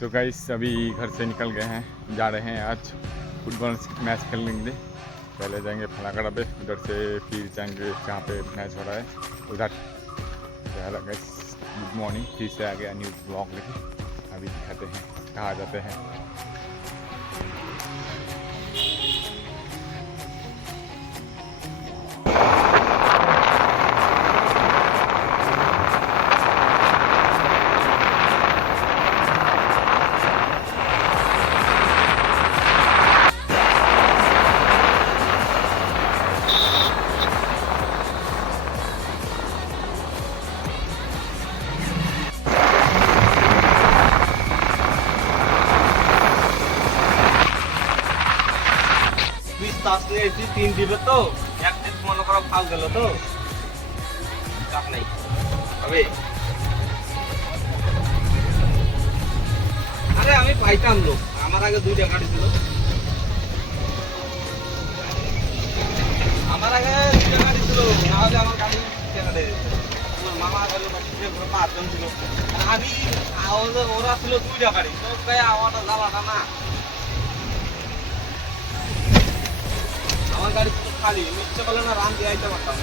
तो गाइस अभी घर से निकल गए हैं, जा रहे हैं आज फुटबॉल मैच खेलने के लिए। पहले जाएंगे फलाकड़ा पे, उधर से फिर जाएंगे जहाँ पे मैच हो रहा है उधर। तो गाइस गुड मॉर्निंग, फिर से आ गया न्यू ब्लॉग लेके। अभी दिखाते हैं कहाँ जाते हैं। तीन दिल तो एक मन करो फाल गल तो चाप नहीं अबे अरे আমি পাইতাম লোক আমার আগে দুইটা গাড়ি ছিল আমার আগে দুইটা গাড়ি ছিল না হলে আমার গাড়ি কেন দেয় আমার মামা হলো বাকিতে পুরো পাঁচজন ছিল আর আমি ওরা ছিল দুইটা গাড়ি তো কই আমারটা জ্বালাটা না আমার গাড়ি পুরো খালি ইচ্ছে করলে না রান দিয়ে আইতে পারতাম।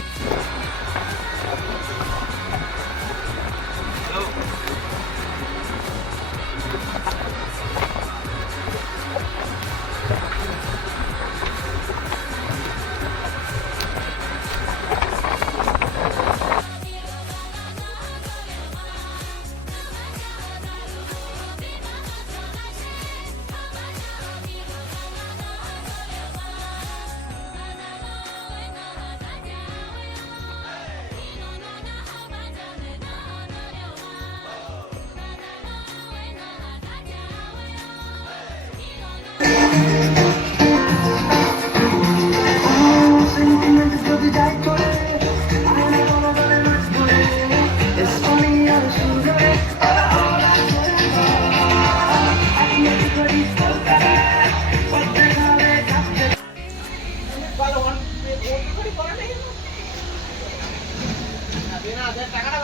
টাকাটা